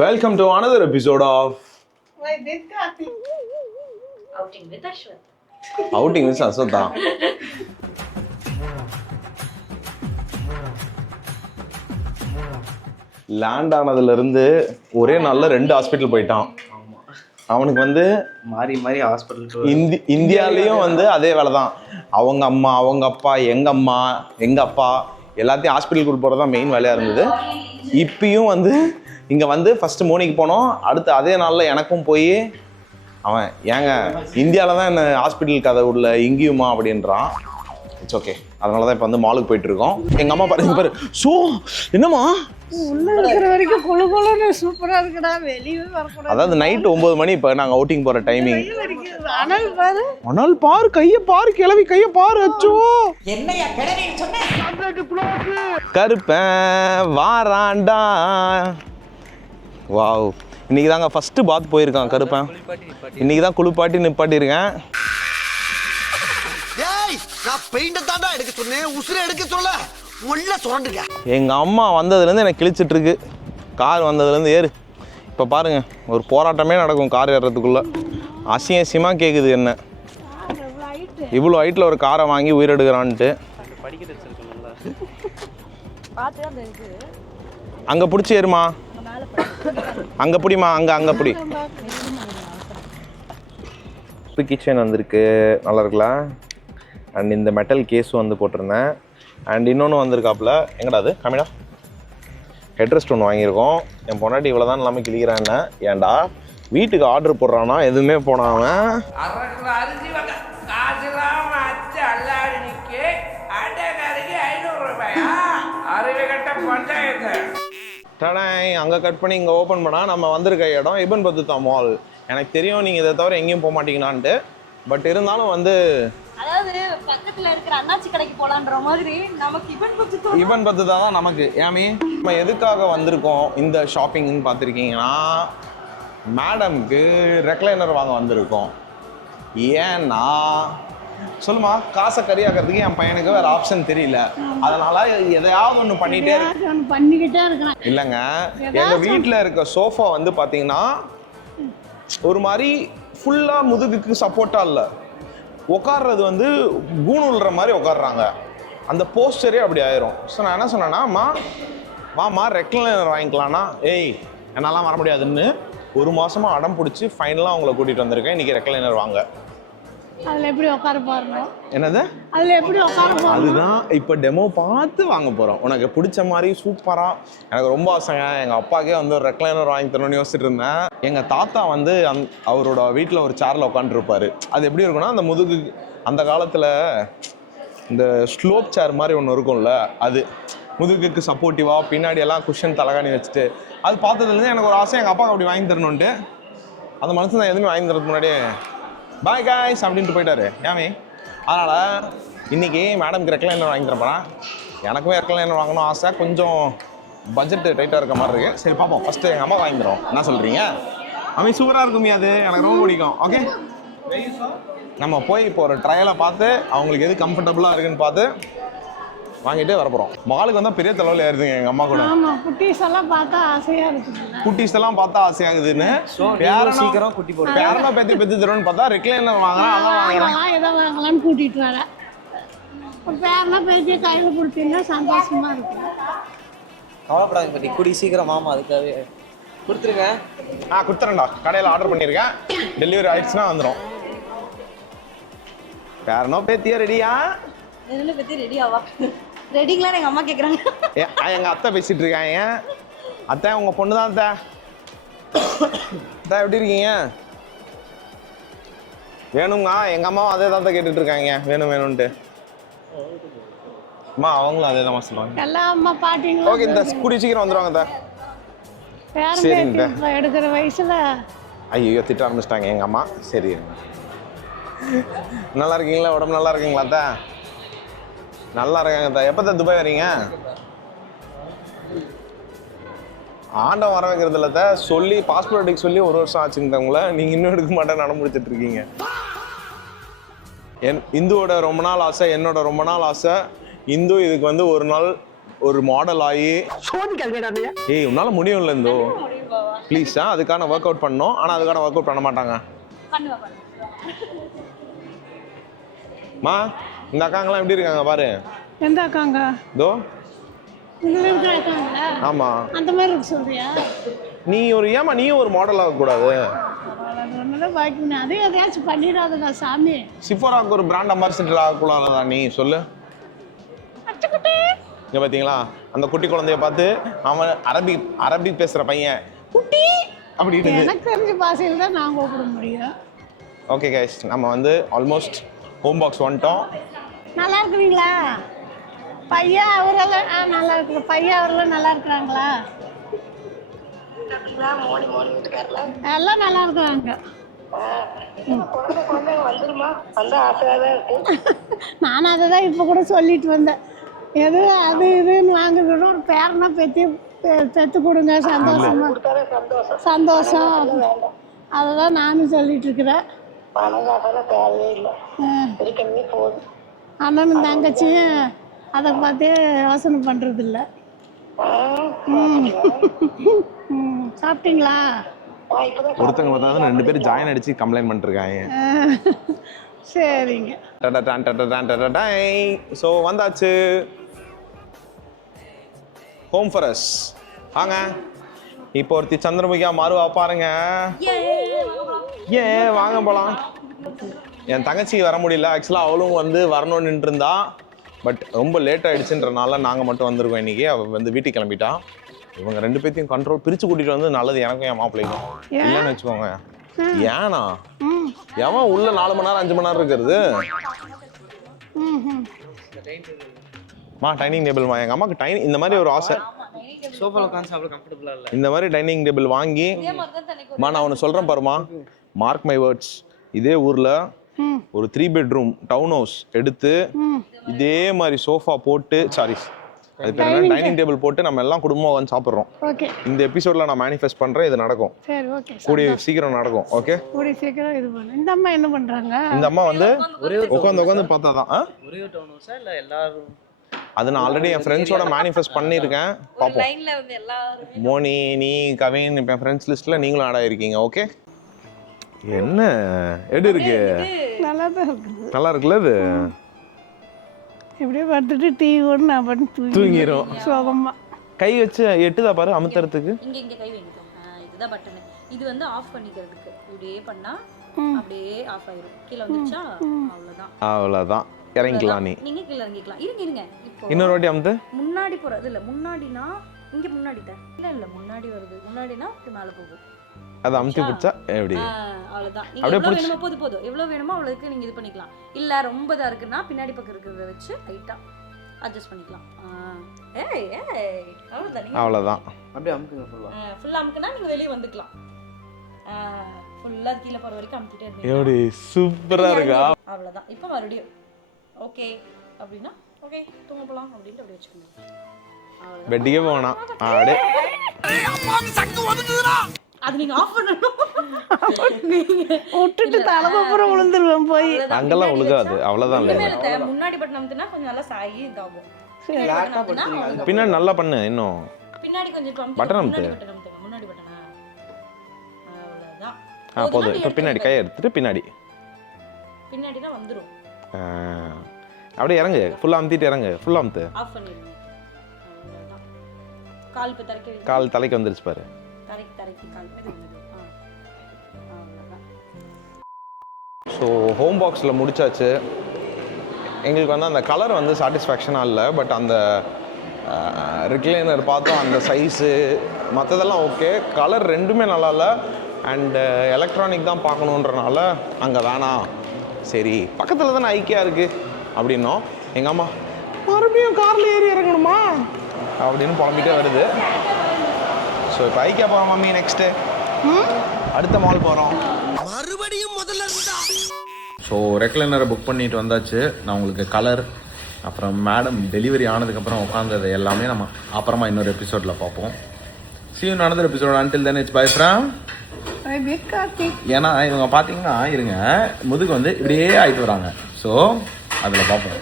Welcome to another episode of Outing with Ashwath. Outing with Aswatha. Land ஆனதுல இருந்து ஒரே நாள்ல 2 ஹாஸ்பிட்டல் போயிட்டான். அவனுக்கு வந்து மாறி மாறி ஹாஸ்பிட்டல் இந்தியாலயும் வந்து அதே வேலை தான். அவங்க அம்மா, அவங்க அப்பா, எங்க அம்மா, எங்க அப்பா எல்லாத்தையும் ஹாஸ்பிட்டலுக்கு போகிறதான் மெயின் வேலையாக இருந்தது. இப்பயும் வந்து இங்கே வந்து ஃபஸ்ட்டு மோனிக்கு போனோம். அடுத்து அதே நாளில் எனக்கும் போய் அவன் ஏங்க இந்தியாவில் தான் என்ன ஹாஸ்பிட்டல் கதை உள்ள இங்கேயுமா அப்படின்றான். It's okay. அதனால தான் இப்போ வந்து மாலுக்கு போயிட்டு இருக்கோம். எங்கள் அம்மா பாரு ஸோ என்னம்மா உள்ள இருக்கிற வரைக்கும் கொழு கொழுன்னு சூப்பரா இருக்குடா. வெளியே வரக்கூடாது. அதாவது நைட்டு 9 மணி இப்போ நாங்கள் அவுட்டிங் போகிற டைமிங். அனல் பாரு, அனல் பாரு, கையை பாரு, கிளவி கையை பாரு. அச்சோ என்னையா கிளவி சொன்ன? கருப்பேன் வாராண்டா. வாவ், இன்னைக்கு தாங்க ஃபர்ஸ்ட் பாத் போயிருக்கான் கருப்பேன். இன்னைக்கு தான் குளிப்பாட்டி நிப்பாட்டியிருக்கேன். நான் பெயிண்ட தாண்டா எடுக்க சொன்னேன், உசுரை எடுக்க சொல்ல உள்ள சுரண்டுங்க. எங்கள் அம்மா வந்ததுலேருந்து எனக்கு கிழிச்சிட்டு இருக்கு. கார் வந்ததுலேருந்து ஏறு. இப்போ பாருங்க, ஒரு போராட்டமே நடக்கும் கார் ஏறுறதுக்குள்ள. அசியமாக கேட்குது என்ன இவ்வளோ ஹைட்டில் ஒரு காரை வாங்கி உயிரெடுக்கிறான்ட்டு. அங்கே பிடிச்சி ஏறுமா, அங்கே பிடிமா, அங்கே பிடி. கிச்சன் வந்திருக்கு, நல்லா இருக்குல்ல. அண்ட் இந்த மெட்டல் கேஸும் வந்து போட்டிருந்தேன். அண்ட் இன்னொன்று வந்திருக்காப்புல, எங்கடா அது காமிடா. ஹெட்ரெஸ்ட் ஒன்று வாங்கியிருக்கோம். என் பொண்டாட்டி இவ்வளோ தான் எல்லாமே கிளிக்கிறான். என்ன ஏன்டா வீட்டுக்கு ஆர்டர் போடுறான்னா எதுவுமே போடாமல் அங்கே கட் பண்ணி இங்கே ஓப்பன் பண்ணால் நம்ம வந்திருக்க இடம் இபன் பத்துதா மால். எனக்கு தெரியும் நீங்கள் இதை தவிர எங்கேயும் போக மாட்டீங்களான்ட்டு. பட் இருந்தாலும் வந்து அதாவது பக்கத்துல இருக்கிற அண்ணாச்சி கடைக்கு போலான்ற மாதிரி நமக்கு இவன் பத்துதா தான் நமக்கு. ஏமி நம்ம எதுக்காக வந்திருக்கோம் இந்த ஷாப்பிங்னு பார்த்துருக்கீங்கன்னா, மேடம்க்கு ரெக்லைனர் வாங்க வந்திருக்கோம். ஏன்னா சொல்லுமா, காசை கறியாக்கிறதுக்கு என் பையனுக்கு வேற ஆப்ஷன் தெரியல. அதனால எதையாவது ஒன்று பண்ணிக்கிட்டே இருக்கிறேன். இல்லைங்க, எங்கள் வீட்டில் இருக்க சோஃபா வந்து பார்த்தீங்கன்னா ஒரு மாதிரி ஃபுல்லாக முதுகுக்கு சப்போர்ட்டாக இல்லை, உட்கார்றது வந்து கூணுல்ற மாதிரி உட்காடுறாங்க. அந்த போஸ்டரே அப்படி ஆயிரும். ஸோ நான் என்ன சொன்னேன்னா, வாமா ரெக்லைனர் வாங்கிக்கலான்னா, ஏய் என்னாலாம் வர முடியாதுன்னு 1 மாதமாக அடம் பிடிச்சி ஃபைனலாக அவங்கள கூட்டிகிட்டு வந்திருக்கேன். இன்றைக்கி ரெக்லைனர் வாங்க. அதில் எப்படி உட்கார போறோம்? என்னது அதில் எப்படி உட்கார போறோம்? அதுதான் இப்போ டெமோ பார்த்து வாங்க போகிறோம். உனக்கு பிடிச்ச மாதிரி சூப்பராக. எனக்கு ரொம்ப ஆசைங்க, எங்கள் அப்பாக்கே வந்து ஒரு ரெக்லைனர் வாங்கி தரணும்னு யோசிச்சுட்டு இருந்தேன். எங்கள் தாத்தா வந்து அவரோட வீட்டில் ஒரு சேரில் உட்காந்துருப்பாரு. அது எப்படி இருக்குன்னா, அந்த முதுகு அந்த காலத்தில் இந்த ஸ்லோப் சேர் மாதிரி ஒன்று இருக்கும்ல, அது முதுகுக்கு சப்போர்ட்டிவாக பின்னாடி எல்லாம் குஷன் தலகாணி வச்சுட்டு அது பார்த்ததுலேருந்து எனக்கு ஒரு ஆசை, எங்கள் அப்பாவுக்கு அப்படி வாங்கி தரணுன்ட்டு. அந்த மனசு நான் எதுவுமே வாங்கி தரதுக்கு முன்னாடியே பாய் காய்ஸ் அப்படின்ட்டு போயிட்டாரு. ஏமே அதனால் இன்றைக்கி மேடம்க்கு ரெக்லைனர் வாங்கி தரப்போறேன். எனக்குமே ரெக்லைனர் வாங்கணும் ஆசை. கொஞ்சம் பட்ஜெட்டு டைட்டாக இருக்க மாதிரி இருக்குது. சரி பார்ப்போம். ஃபஸ்ட்டு எங்கள் அம்மா வாங்கி தரோம். என்ன சொல்கிறீங்க? அவை சூப்பராக இருக்குமே, அது எனக்கு ரொம்ப பிடிக்கும். ஓகே, நம்ம போய் இப்போ ஒரு ட்ரையலை பார்த்து அவங்களுக்கு எது கம்ஃபர்டபுளாக இருக்குன்னு பார்த்து வாங்கிட்டு வரப்போகிறோம். மாலுக்கு வந்தால் பெரிய தலைவலி ஆயிருதுங்க எங்கள் அம்மா கூட. குட்டீஸ் எல்லாம் பார்த்தா ஆசையாக இருக்குது. குட்டீஸ் எல்லாம் பார்த்தா ஆசையாகுதுன்னு சீக்கிரம் குட்டி போட்டு பேரனா பெத்தி தருவோன்னு பார்த்தா ரெக்லைனர் வாங்குறேன். அதான் வாங்குறேன், எதை வாங்கலாம்னு கூட்டிகிட்டு வரேன். பேரனா பேத்திய கையில் கொடுத்தீங்கன்னா சந்தோஷமா இருக்கும். கவலைப்படாத பற்றி குடி சீக்கிரம் மாமா அதுக்காகவே கொடுத்துருங்க. கொடுத்துறேன்டா. கடையில் ஆர்டர் பண்ணியிருக்கேன். டெலிவரி ஆயிடுச்சுன்னா வந்துடும். பேரனோ பேத்தியா ரெடியா? ரெடியாவா? ரெடிங்களான்னு எங்க அம்மா கேக்குறாங்க. எங்க அத்தை பேசிட்டு இருக்காங்க. அத்தை உங்க பொண்ணு தான். அத்தை அத்தை எப்படி இருக்கீங்க? வேணுங்க. எங்க அம்மாவும் அதே தான் கேட்டுட்டு இருக்காங்க, வேணும் வேணும்ட்டு. அம்மா அவங்களும் அதே தான் சொல்லுவாங்க. எல்லாம் அம்மா பாட்டிங்க. ஓகே, இந்த கூடி சீக்கிரம் வந்துடுவாங்க. அத்தை சரிங்க. எடுக்கிற வயசுல ஐயோ திட்ட ஆரம்பிச்சிட்டாங்க எங்க அம்மா. சரி, நல்லா இருக்கீங்களா? உடம்பு நல்லா இருக்குங்களா? அத்தை நல்லா இருக்காங்க. எப்போ தான் துபாய் வரீங்க? ஆண்டம் வர வைக்கிறது இல்லை. சொல்லி பாஸ்போர்ட் எடுக்க சொல்லி 1 வருஷம் ஆச்சுங்க உங்களை. நீங்கள் இன்னும் எடுக்க மாட்டேன்னு நடம் முடிச்சிட்டு இருக்கீங்க. இந்துவோட ரொம்ப நாள் ஆசை, என்னோட ரொம்ப நாள் ஆசை. இந்து இதுக்கு வந்து ஒரு நாள் ஒரு மாடல் ஆகி ஏய் உன்னால முடியும்ல இந்தோ ப்ளீஸ் அதுக்கான ஒர்க் அவுட் பண்ணணும். ஆனால் அதுக்கான ஒர்க் அவுட் பண்ண மாட்டாங்க. பண்ணுவா. மா இந்த அக்காங்கெல்லாம் எப்படி இருக்காங்க பாரு. எந்த அக்காங்க? இதோ இதில் இருக்கிற அக்காங்களா? ஆமாம். அந்த மாதிரி இருக்கு சொல்றியா? நீயும் ஒரு மாடல் ஆகக்கூடாது. ஒன்றுதான் பாக்கி அதே எதையாச்சும் பண்ணிடாதடா சாமி. சிஃபோராக்கு ஒரு பிராண்ட் அம்பாசிடர் ஆகக்கூடாதா நீ சொல்லு. இங்கே பார்த்தீங்களா அந்த குட்டி குழந்தைய பார்த்து அவன் அரபிக் பேசுகிற பையன் குட்டி அப்படின்னு. எனக்கு தெரிஞ்ச பாஷையில் தான் நான் கூப்பிட முடியும். ஓகே கைஸ், நம்ம வந்து ஆல்மோஸ்ட் ஹோம் பாக்ஸ் வந்துட்டோம். நல்லா இருக்கிறீங்களா? பையன் அவரெல்லாம் நல்லா இருக்கிற பையன் அவரெல்லாம் நல்லா இருக்கிறாங்களா? எல்லாம் நல்லா இருக்கிறாங்க. நானும் அதை தான் இப்போ கூட சொல்லிட்டு வந்தேன். எது அது இதுன்னு வாங்குறதுன்னு ஒரு பேரனா பெற்று கொடுங்க, சந்தோஷமா சந்தோஷம். அதை தான் நானும் சொல்லிட்டு இருக்கிறேன். அண்ணனும் தங்கச்சியும் அதை பார்த்தே யோசனை பண்ணுறது இல்லை. சாப்பிட்டீங்களா? ஒருத்தங்க பார்த்தா 2 பேரும் ஜாயின் அடிச்சு கம்ப்ளைண்ட் பண்ணிருக்காங்க. சரிங்க. ஸோ வந்தாச்சு ஹோம் ஃபார் அஸ். வாங்க இப்போ ஒருத்தி சந்திரமுகியா மாறுவா பாருங்க. ஏன் வாங்க போலாம். என் தங்கச்சி வர முடியல. ஆக்சுவலாக அவளும் வந்து வரணும்னு இருந்தா, பட் ரொம்ப லேட் ஆயிடுச்சுன்றனால நாங்கள் மட்டும் வந்திருக்கோம் இன்னைக்கு. அவள் வந்து வீட்டுக்கு கிளம்பிட்டா. இவங்க 2 பேர்த்தையும் கண்ட்ரோல் பிரித்து கூட்டிகிட்டு வந்து நல்லது எனக்கும் என் மாப்பிள்ளைக்கும். இல்லைன்னு வச்சுக்கோங்க. ஏன்னா எவன் உள்ள 4 மணி நேரம் 5 மணி நேரம் இருக்கிறது. டைனிங் டேபிள் எங்கள் அம்மாவுக்கு இந்த மாதிரி ஒரு ஆசை. சோஃபால உட்கார்ந்து சாப்பிட கம்ஃபர்ட்டபிளா இல்ல. இந்த மாதிரி டைனிங் டேபிள் வாங்கி நான் ஒன்று சொல்கிறேன் பாருமா, மார்க் மை வேர்ட்ஸ். இதே ஊரில் ஒரு 3 பெட்ரூம் டவுன் ஹவுஸ் எடுத்து இதே மாதிரி சோஃபா போட்டு அது பேர் டைனிங் டேபிள் போட்டு நம்ம எல்லாம் குடும்பமாக வந்து சாப்பிட்றோம். இந்த எபிசோட்ல நான் மேனிஃபெஸ்ட் பண்றேன். இது நடக்கும். கூடிய சீக்கிரம் நடக்கும். ஓகே, கூடிய சீக்கிரம் இது பண்ணு. இந்த அம்மா என்ன பண்றாங்க? இந்த அம்மா வந்து உட்காந்து பார்த்தாதான் ஒரே டவுன் ஹவுஸா இல்ல எல்லாரும்? அது நான் ஆல்ரெடி என் ஃப்ரெண்ட்ஸோட மேனிஃபெஸ்ட் பண்ணியிருக்கேன். பார்ப்போம். மோனி, நீ, கவின், இப்போ என் ஃப்ரெண்ட்ஸ் லிஸ்ட்ல நீங்களும் ஆட் ஆயிருக்கீங்க. ஓகே, என்ன எப்படி இருக்கு? நல்லா இருக்குல்ல? இது எப்படியே படுத்துட்டு டிவி ஓட நான் பட்டு தூங்கிரும் சோகமா. கை வச்சு எட்டுதா பாரு அமுத்துறதுக்கு. இங்க கை வைங்க. இதுதான் பட்டன். இது வந்து ஆஃப் பண்ணிக்கிறதுக்கு. இப்படியே பண்ணா அப்படியே ஆஃப் ஆயிரும். கீழ வந்துச்சா அவ்வளவுதான். இறங்கிக்கலாம். நீங்க கீழ இறங்கிக்கலாம். இருங்க இப்போ இன்னொரு வாட்டி அமுத்து. முன்னாடி போறது இல்ல. முன்னாடினா இங்க முன்னாடி தான். இல்ல முன்னாடி வருது. முன்னாடினா இப்படி மேல போகும். அது அமுத்தி பிடிச்சா எப்படி? அவ்வளவுதான். நீங்க எவ்வளவு வேணுமோ போதும். எவ்வளவு வேணுமோ அவ்வளவுக்கு நீங்க இது பண்ணிக்கலாம். இல்ல ரொம்ப இதா இருக்குன்னா பின்னாடி பக்கம் இருக்கிறத வச்சு லைட்டா அட்ஜஸ்ட் பண்ணிக்கலாம். அவ்வளவுதான். அப்படியே அமுக்குங்க ஃபுல்லா. ஃபுல்லா அமுக்குனா நீங்க வெளிய வந்துக்கலாம். ஃபுல்லா கீழ போற வரைக்கும் அமுக்கிட்டே இருங்க. எப்படி சூப்பரா இருக்கா? அவ்வளவுதான். இப்போ மறுபடியும் ஓகே அப்படினா ஓகே தூங்க போலாம் அப்படினு அப்படியே வெச்சுக்கோங்க. அவ்வளவுதான். பெட்டியே போனா. அப்படியே அம்மாக்கு சங்கு வந்துதுடா. அது நீங்க ஆஃப் பண்ணனும். நீங்க விட்டுட்டு தலைப்புறம் விழுந்துருவேன் போய். அங்கெல்லாம் உழுகாது. அவ்வளவுதான். இல்ல முன்னாடி பட்டன் அமுத்துனா கொஞ்சம் நல்லா சாயி இதாகும். ஃபிளாட்டா படுத்துங்க. பின்னாடி நல்லா பண்ணு. இன்னும் பின்னாடி கொஞ்சம் பட்டன் அமுத்து. முன்னாடி பட்டனா அவ்வளவுதான். போதும். இப்போ பின்னாடி கை எடுத்துட்டு பின்னாடி தான் வந்துரும். அப்படியே இறங்கு. ஃபுல்லா அமுத்திட்டு இறங்கு. ஃபுல்லா அமுத்து. ஆஃப் பண்ணிடுங்க. அவ்வளவுதான். கால் இப்ப தரைக்கு வைங்க. கால் தலைக்கு வந்துருச்சு பாரு. தரைக்கு கால் இது வந்து அவ்வளவுதான். ஸோ ஹோம் பாக்ஸில் முடிச்சாச்சு. எங்களுக்கு வந்து அந்த கலர் வந்து சாட்டிஸ்ஃபேக்ஷனாக இல்லை. பட் அந்த ரிக்ளைனர் பார்த்தோம், அந்த சைஸு மற்றதெல்லாம் ஓகே. கலர் ரெண்டுமே நல்லா இல்லை. அண்டு எலக்ட்ரானிக் தான் பார்க்கணுன்றனால அங்கே வேணாம், சரி பக்கத்தில் தானே ஐக்கியா இருக்குது அப்படின்னோம். எங்கள் அம்மா மறுபடியும் காரில் ஏறி இறங்கணுமா அப்படின்னு புலம்பிட்டே வருது. ஸோ இப்போ ஐக்கியா போகிறோம் மம்மி. நெக்ஸ்ட்டு அடுத்த மால் போகிறோம். மறுபடியும் முதல்ல இருந்தா. ஸோ ரெக்லைனரை புக் பண்ணிட்டு வந்தாச்சு. நான் உங்களுக்கு கலர் அப்புறம் மேடம் டெலிவரி ஆனதுக்கப்புறம் உட்காந்தது எல்லாமே நம்ம அப்புறமா இன்னொரு எபிசோடில் பார்ப்போம். See you in another episode. Until then it's bye from ஏன்னா இவங்க பார்த்தீங்கன்னா இருங்க முதுகு வந்து இப்படியே ஆகிட்டு வராங்க. ஸோ அதில் பார்ப்போம்.